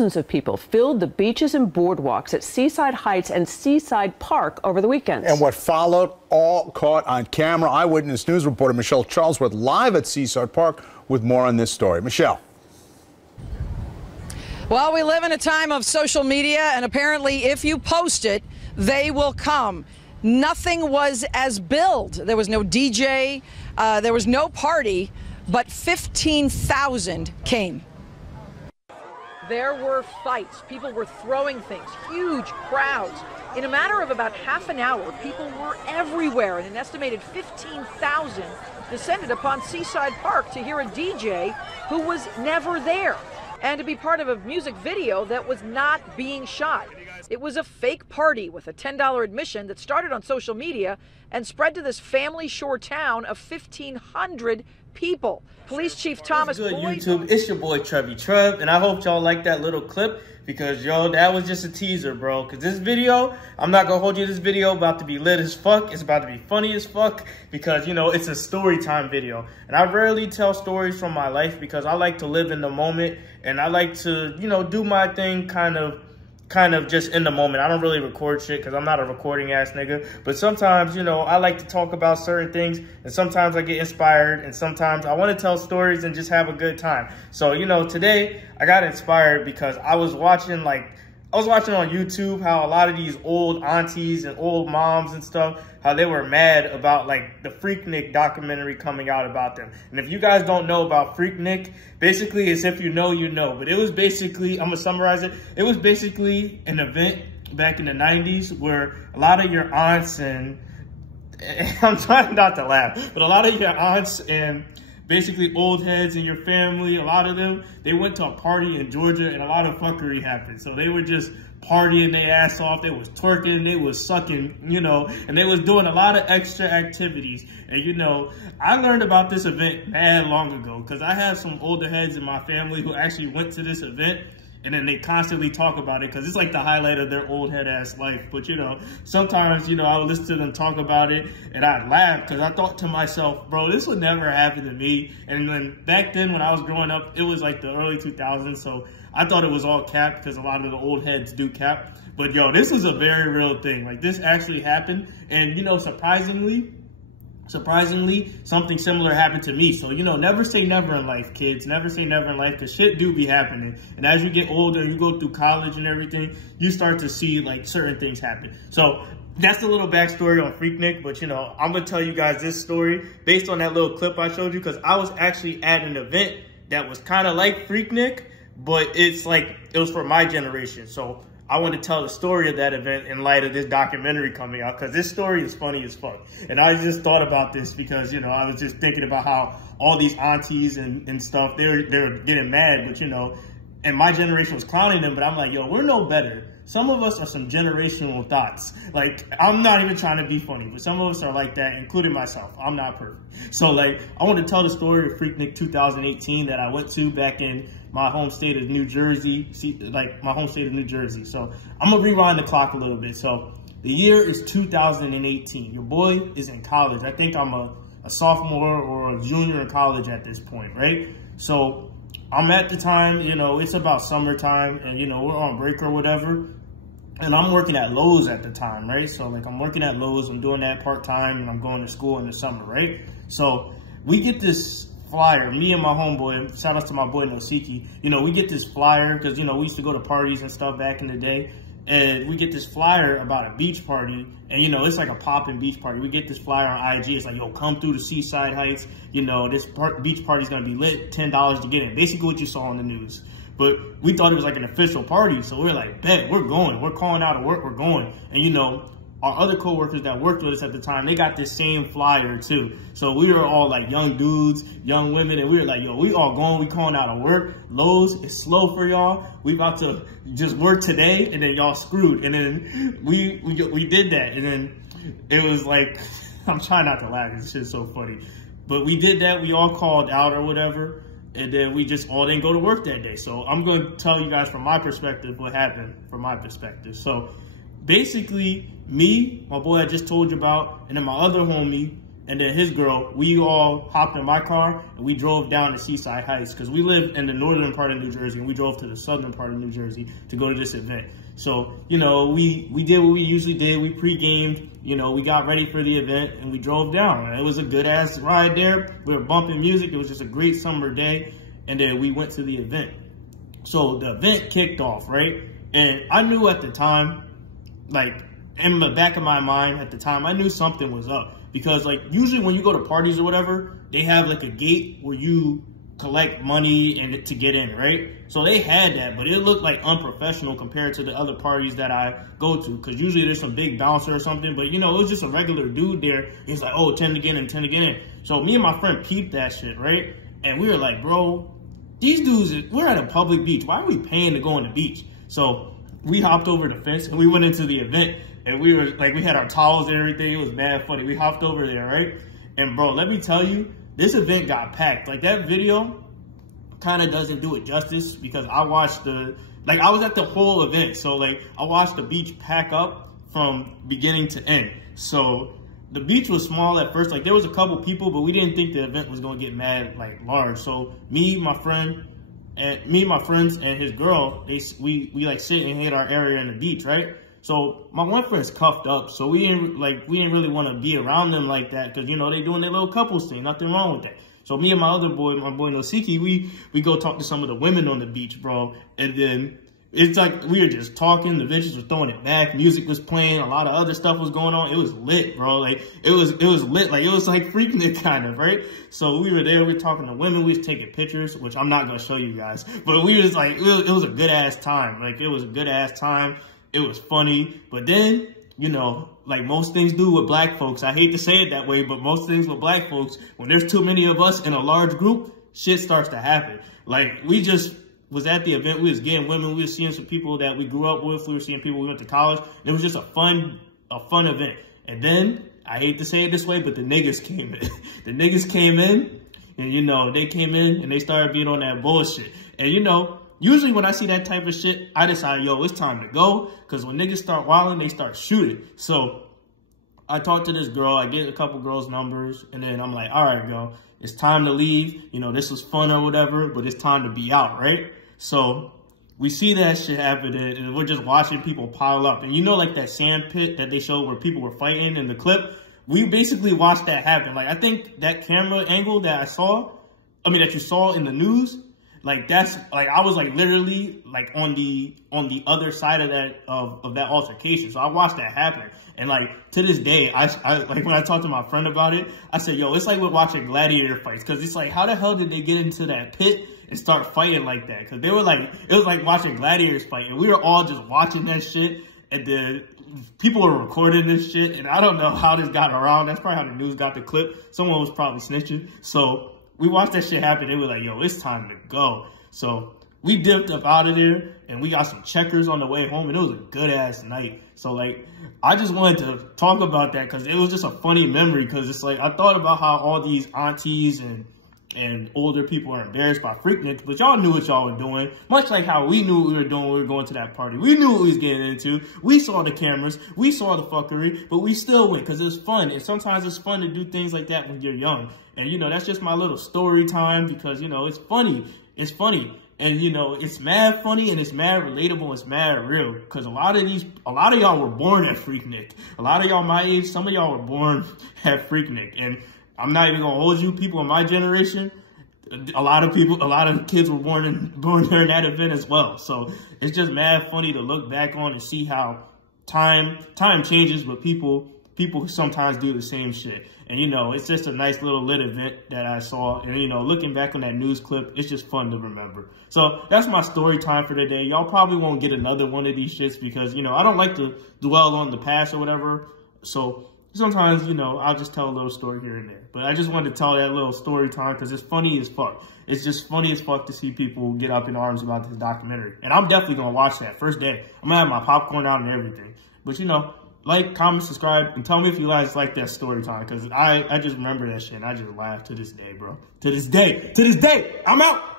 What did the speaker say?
thousands of people filled the beaches and boardwalks at Seaside Heights and Seaside Park over the weekend. And what followed, all caught on camera. Eyewitness News reporter Michelle Charlesworth live at Seaside Park with more on this story. Michelle. Well, we live in a time of social media, and apparently if you post it, they will come. Nothing was as billed. There was no DJ, there was no party, but 15,000 came. There were fights. People were throwing things, huge crowds. In a matter of about half an hour, people were everywhere, and an estimated 15,000 descended upon Seaside Park to hear a DJ who was never there, and to be part of a music video that was not being shot. It was a fake party with a $10 admission that started on social media and spread to this family shore town of 1,500 people. Police Chief Thomas Good Boyd. YouTube, it's your boy Trev, and I hope y'all like that little clip because, yo, that was just a teaser, bro. Because this video, I'm not gonna hold you, this video about to be lit as fuck. It's about to be funny as fuck because, you know, it's a story time video. And I rarely tell stories from my life because I like to live in the moment and I like to, you know, do my thing kind of just in the moment. I don't really record shit because I'm not a recording ass nigga. But sometimes, you know, I like to talk about certain things and sometimes I get inspired and sometimes I want to tell stories and just have a good time. So, you know, today I got inspired because I was watching on YouTube how a lot of these old aunties and old moms and stuff, how they were mad about like the Freaknik documentary coming out about them. And if you guys don't know about Freaknik, basically it's if you know, you know. But it was basically, I'm gonna summarize it. It was basically an event back in the 90s where a lot of your aunts and I'm trying not to laugh, but a lot of your aunts and basically old heads in your family, a lot of them, they went to a party in Georgia and a lot of fuckery happened. So they were just partying their ass off. They was twerking, they was sucking, you know, and they was doing a lot of extra activities. And, you know, I learned about this event mad long ago because I have some older heads in my family who actually went to this event. And then they constantly talk about it because it's like the highlight of their old head ass life. But, you know, sometimes, you know, I would listen to them talk about it and I'd laugh because I thought to myself, bro, this would never happen to me. And then back then when I was growing up, it was like the early 2000s. So I thought it was all cap because a lot of the old heads do cap. But, yo, this was a very real thing. Like, this actually happened. And, you know, surprisingly, something similar happened to me. So, you know, never say never in life, kids. Never say never in life because shit do be happening. And as you get older, you go through college and everything, you start to see, like, certain things happen. So that's a little backstory on Freaknik. But, you know, I'm going to tell you guys this story based on that little clip I showed you because I was actually at an event that was kind of like Freaknik, but it's like, it was for my generation. So I want to tell the story of that event in light of this documentary coming out because this story is funny as fuck. And I just thought about this because, you know, I was just thinking about how all these aunties and stuff, they're getting mad, but, you know, and my generation was clowning them, but I'm like, yo, we're no better. Some of us are some generational thoughts. Like, I'm not even trying to be funny, but some of us are like that, including myself. I'm not perfect. So, like, I want to tell the story of Freaknik 2018 that I went to back in my home state of New Jersey. So, I'm going to rewind the clock a little bit. So, the year is 2018. Your boy is in college. I think I'm a sophomore or a junior in college at this point, right? So, I'm at the time, you know, it's about summertime and, you know, we're on break or whatever. And I'm working at Lowe's at the time, right? So, like, I'm working at Lowe's. I'm doing that part-time, and I'm going to school in the summer, right? So, we get this flyer, me and my homeboy, shout out to my boy Nosiki. You know, we get this flyer because, you know, we used to go to parties and stuff back in the day. And we get this flyer about a beach party. And, you know, it's like a poppin' beach party. We get this flyer on IG. It's like, yo, come through the Seaside Heights. You know, this beach party's going to be lit, $10 to get in. Basically what you saw on the news. But we thought it was like an official party. So we were like, bet, we're going. We're calling out of work. We're going. And, you know, our other coworkers that worked with us at the time, they got this same flyer too. So we were all like young dudes, young women, and we were like, yo, we all going, we calling out of work. Lowe's is slow for y'all. We about to just work today, and then y'all screwed. And then we did that, and then it was like, I'm trying not to laugh, this shit's so funny. But we did that, we all called out or whatever, and then we just all didn't go to work that day. So I'm going to tell you guys from my perspective what happened from my perspective. So basically, me, my boy I just told you about, and then my other homie, and then his girl, we all hopped in my car and we drove down to Seaside Heights because we live in the northern part of New Jersey and we drove to the southern part of New Jersey to go to this event. So, you know, we did what we usually did. We pre-gamed, you know, we got ready for the event and we drove down. It was a good ass ride there. We were bumping music. It was just a great summer day. And then we went to the event. So the event kicked off, right? And I knew at the time, like in the back of my mind at the time, I knew something was up. Because like usually when you go to parties or whatever, they have like a gate where you collect money and to get in, right? So they had that, but it looked like unprofessional compared to the other parties that I go to. Because usually there's some big bouncer or something, but you know, it was just a regular dude there. He's like, oh, 10 to get in, 10 to get in. So me and my friend peeped that shit, right? And we were like, bro, these dudes, we're at a public beach. Why are we paying to go on the beach? So we hopped over the fence and we went into the event and we were like, we had our towels and everything. It was mad funny. We hopped over there, right? And bro, let me tell you, this event got packed. Like that video kind of doesn't do it justice because I watched I was at the whole event. So like I watched the beach pack up from beginning to end. So the beach was small at first. Like there was a couple people, but we didn't think the event was going to get mad like large. So me, my friends and his girl, we like sit and hit our area in the beach, right? So my one friend's cuffed up, so we didn't really want to be around them like that because you know they doing their little couples thing. Nothing wrong with that. So me and my other boy, my boy Nosiki, we go talk to some of the women on the beach, bro. And then it's like we were just talking. The bitches were throwing it back. Music was playing. A lot of other stuff was going on. It was lit, bro. Like it was lit. Like it was like Freaknik kind of, right? So we were there. We were talking to women. We was taking pictures, which I'm not gonna show you guys. But we was like, it was a good ass time. Like it was a good ass time. It was funny. But then, you know, like most things do with black folks. I hate to say it that way, but most things with black folks, when there's too many of us in a large group, shit starts to happen. Like we just was at the event. We was getting women. We was seeing some people that we grew up with. We were seeing people we went to college. It was just a fun event. And then, I hate to say it this way, but the niggas came in. The niggas came in, and you know, they came in and they started being on that bullshit. And you know, usually when I see that type of shit, I decide, yo, it's time to go. Because when niggas start wilding, they start shooting. So I talked to this girl. I get a couple girls' numbers. And then I'm like, all right, girl, it's time to leave. You know, this was fun or whatever, but it's time to be out, right? So we see that shit happening, and we're just watching people pile up. And you know, like that sand pit that they showed where people were fighting in the clip? We basically watched that happen. Like, I think that camera angle that that you saw in the news, like that's, like I was like literally like on the other side of that, of that altercation. So I watched that happen. And like to this day, I like when I talked to my friend about it, I said, yo, it's like we're watching gladiator fights. Cause it's like, how the hell did they get into that pit and start fighting like that? Cause they were like, it was like watching gladiators fight. And we were all just watching that shit. And then people were recording this shit. And I don't know how this got around. That's probably how the news got the clip. Someone was probably snitching. So we watched that shit happen. They were like, yo, it's time to go. So we dipped up out of there and we got some checkers on the way home, and it was a good ass night. So like, I just wanted to talk about that because it was just a funny memory. Because it's like, I thought about how all these aunties and older people are embarrassed by Freaknik, but y'all knew what y'all were doing. Much like how we knew what we were doing when we were going to that party. We knew what we was getting into. We saw the cameras. We saw the fuckery, but we still went because it was fun. And sometimes it's fun to do things like that when you're young. And, you know, that's just my little story time because, you know, it's funny. It's funny. And, you know, it's mad funny and it's mad relatable. It's mad real. Because a lot of y'all were born at Freaknik. A lot of y'all my age, some of y'all were born at Freaknik. And I'm not even going to hold you. People in my generation, a lot of kids were born during that event as well. So it's just mad funny to look back on and see how time changes, but people sometimes do the same shit. And, you know, it's just a nice little lit event that I saw. And, you know, looking back on that news clip, it's just fun to remember. So that's my story time for today. Y'all probably won't get another one of these shits because, you know, I don't like to dwell on the past or whatever. So sometimes, you know, I'll just tell a little story here and there. But I just wanted to tell that little story time because it's funny as fuck. It's just funny as fuck to see people get up in arms about this documentary. And I'm definitely going to watch that first day. I'm going to have my popcorn out and everything. But, you know, like, comment, subscribe, and tell me if you guys like that story time. Because I just remember that shit and I just laugh to this day, bro. To this day. I'm out.